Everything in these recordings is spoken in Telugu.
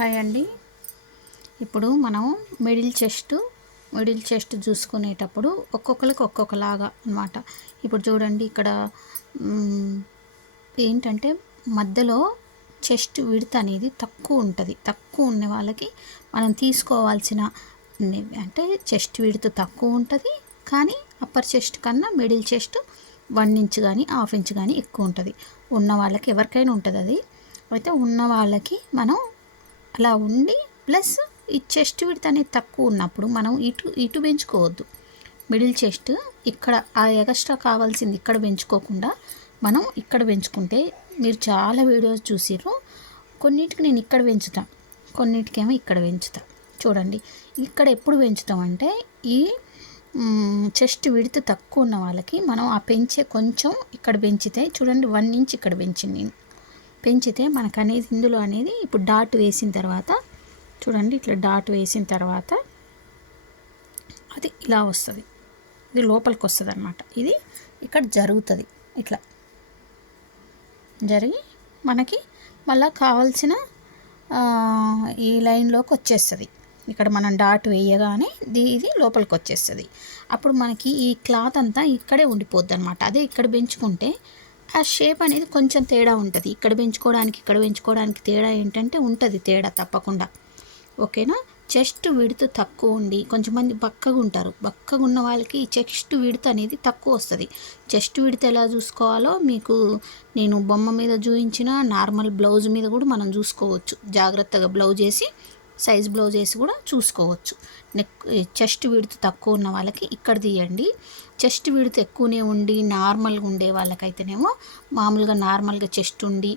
హాయ్ అండి. ఇప్పుడు మనం మిడిల్ చెస్ట్ చూసుకునేటప్పుడు ఒక్కొక్కరికి ఒక్కొక్కలాగా అన్నమాట. ఇప్పుడు చూడండి ఇక్కడ ఏంటంటే మధ్యలో చెస్ట్ విడ్త్ అనేది తక్కువ ఉంటుంది. తక్కువ ఉన్న వాళ్ళకి మనం తీసుకోవాల్సిన అంటే చెస్ట్ విడ్త్ తక్కువ ఉంటుంది, కానీ అప్పర్ చెస్ట్ కన్నా మిడిల్ చెస్ట్ 1 ఇంచ్ కానీ 1/2 ఇంచ్ కానీ ఎక్కువ ఉంటుంది. ఉన్న వాళ్ళకి ఎవరికైనా ఉంటుంది అది. అయితే ఉన్న వాళ్ళకి మనం అలా ఉండి ప్లస్ ఈ చెస్ట్ విడ్త్ అనేది తక్కువ ఉన్నప్పుడు మనం ఇటు పెంచుకోవద్దు. మిడిల్ చెస్ట్ ఇక్కడ ఆ ఎక్స్ట్రా కావాల్సింది ఇక్కడ పెంచుకోకుండా మనం ఇక్కడ పెంచుకుంటే, మీరు చాలా వీడియోస్ చూసిర్రు. కొన్నిటికి నేను ఇక్కడ పెంచుతాను, కొన్నిటికేమో ఇక్కడ పెంచుతా. చూడండి ఇక్కడ ఎప్పుడు పెంచుతామంటే ఈ చెస్ట్ విడ్త్ తక్కువ ఉన్న వాళ్ళకి మనం ఆ పెంచే కొంచెం ఇక్కడ పెంచితే, చూడండి 1 ఇంచ్ ఇక్కడ పెంచింది నేను. పెంచితే మనకు అనేది ఇందులో అనేది ఇప్పుడు డాట్ వేసిన తర్వాత చూడండి, ఇట్లా డాట్ వేసిన తర్వాత అది ఇలా వస్తుంది. ఇది లోపలికి వస్తుంది అన్నమాట. ఇది ఇక్కడ జరుగుతుంది, ఇట్లా జరిగి మనకి మళ్ళీ కావాల్సిన ఈ లైన్లోకి వచ్చేస్తుంది. ఇక్కడ మనం డాట్ వేయగానే ఇది లోపలికి వచ్చేస్తుంది. అప్పుడు మనకి ఈ క్లాత్ అంతా ఇక్కడే ఉండిపోద్ది అన్నమాట. అదే ఇక్కడ పెంచుకుంటే ఆ షేప్ అనేది కొంచెం తేడా ఉంటుంది. ఇక్కడ పెంచుకోవడానికి తేడా ఏంటంటే ఉంటుంది, తేడా తప్పకుండా. ఓకేనా. చెస్ట్ విడ్త్ తక్కువ ఉండి కొంచెంమంది బక్కగా ఉంటారు. బక్కగా ఉన్న వాళ్ళకి చెస్ట్ విడ్త్ అనేది తక్కువ వస్తుంది. చెస్ట్ విడ్త్ ఎలా చూసుకోవాలో మీకు నేను బొమ్మ మీద చూపించిన నార్మల్ బ్లౌజ్ మీద కూడా మనం చూసుకోవచ్చు. జాగ్రత్తగా బ్లౌజ్ వేసి సైజ్ బ్లౌజ్ వేసి కూడా చూసుకోవచ్చు. చెస్ట్ విడ్త్ తక్కువ ఉన్న వాళ్ళకి ఇక్కడ తీయండి. చెస్ట్ విడ్త్ ఎక్కువనే ఉండి నార్మల్గా ఉండే వాళ్ళకైతేనేమో మామూలుగా నార్మల్గా చెస్ట్ ఉండి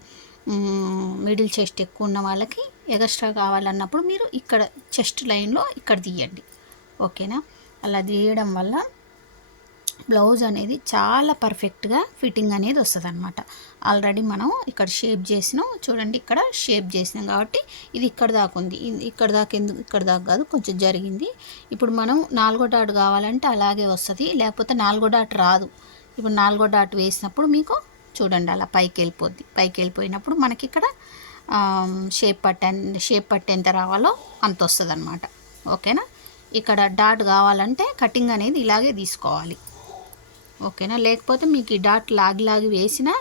మిడిల్ చెస్ట్ ఎక్కువ ఉన్న వాళ్ళకి ఎక్స్ట్రా కావాలన్నప్పుడు మీరు ఇక్కడ చెస్ట్ లైన్లో ఇక్కడ తీయండి. ఓకేనా. అలా తీయడం వల్ల బ్లౌజ్ అనేది చాలా పర్ఫెక్ట్గా ఫిట్టింగ్ అనేది వస్తుంది అనమాట. ఆల్రెడీ మనం ఇక్కడ షేప్ చేసినాం, చూడండి ఇక్కడ షేప్ చేసినాం కాబట్టి ఇది ఇక్కడ దాకా ఉంది. ఇక్కడ దాకా ఎందుకు, ఇక్కడ దాకా కాదు, కొంచెం జరిగింది. ఇప్పుడు మనం 4వ డాట్ కావాలంటే అలాగే వస్తుంది, లేకపోతే 4వ డాట్ రాదు. ఇప్పుడు 4వ డాట్ వేసినప్పుడు మీకు చూడండి అలా పైకి వెళ్ళిపోద్ది. పైకి వెళ్ళిపోయినప్పుడు మనకి ఇక్కడ షేప్ పట్టేంత రావాలో అంత వస్తుంది అనమాట. ఓకేనా. ఇక్కడ డాట్ కావాలంటే కటింగ్ అనేది ఇలాగే తీసుకోవాలి. ఓకేనా. లేకపోతే మీకు ఈ డాట్ లాగి వేసినా,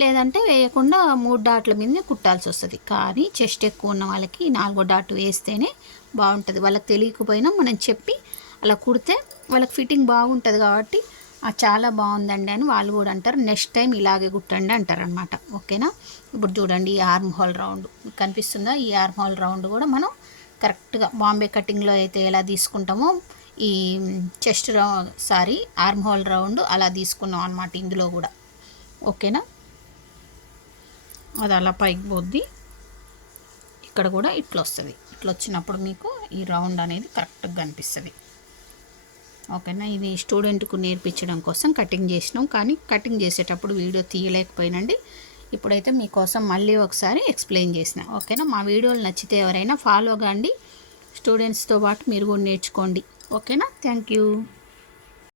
లేదంటే వేయకుండా 3 డాట్ల మీదనే కుట్టాల్సి వస్తుంది. కానీ చెస్ట్ ఎక్కువ ఉన్న వాళ్ళకి 4వ డాట్ వేస్తేనే బాగుంటుంది. వాళ్ళకి తెలియకపోయినా మనం చెప్పి అలా కుడితే వాళ్ళకి ఫిట్టింగ్ బాగుంటుంది. కాబట్టి చాలా బాగుందండి అని వాళ్ళు కూడా అంటారు. నెక్స్ట్ టైం ఇలాగే కుట్టండి అంటారు అనమాట. ఓకేనా. ఇప్పుడు చూడండి ఈ ఆర్మ్ హోల్ రౌండ్ కనిపిస్తుందా. ఈ ఆర్మ్ హోల్ రౌండ్ కూడా మనం కరెక్ట్గా బాంబే కటింగ్లో అయితే ఎలా తీసుకుంటామో ఈ చెస్ట్ ఆర్మ్ హోల్ రౌండ్ అలా తీసుకున్నాం అనమాట ఇందులో కూడా. ఓకేనా. అది అలా పైకి పోద్ది. ఇక్కడ కూడా ఇట్లా వస్తుంది. ఇట్లా వచ్చినప్పుడు మీకు ఈ రౌండ్ అనేది కరెక్ట్గా కనిపిస్తుంది. ఓకేనా. ఇది స్టూడెంట్కు నేర్పించడం కోసం కటింగ్ చేసినాం, కానీ కటింగ్ చేసేటప్పుడు వీడియో తీయలేకపోయినండి. ఇప్పుడైతే మీకోసం మళ్ళీ ఒకసారి ఎక్స్ప్లెయిన్ చేసిన. ఓకేనా. మా వీడియోలు నచ్చితే ఎవరైనా ఫాలో కాండి. స్టూడెంట్స్తో పాటు మీరు కూడా నేర్చుకోండి. ఓకేనా. Thank you.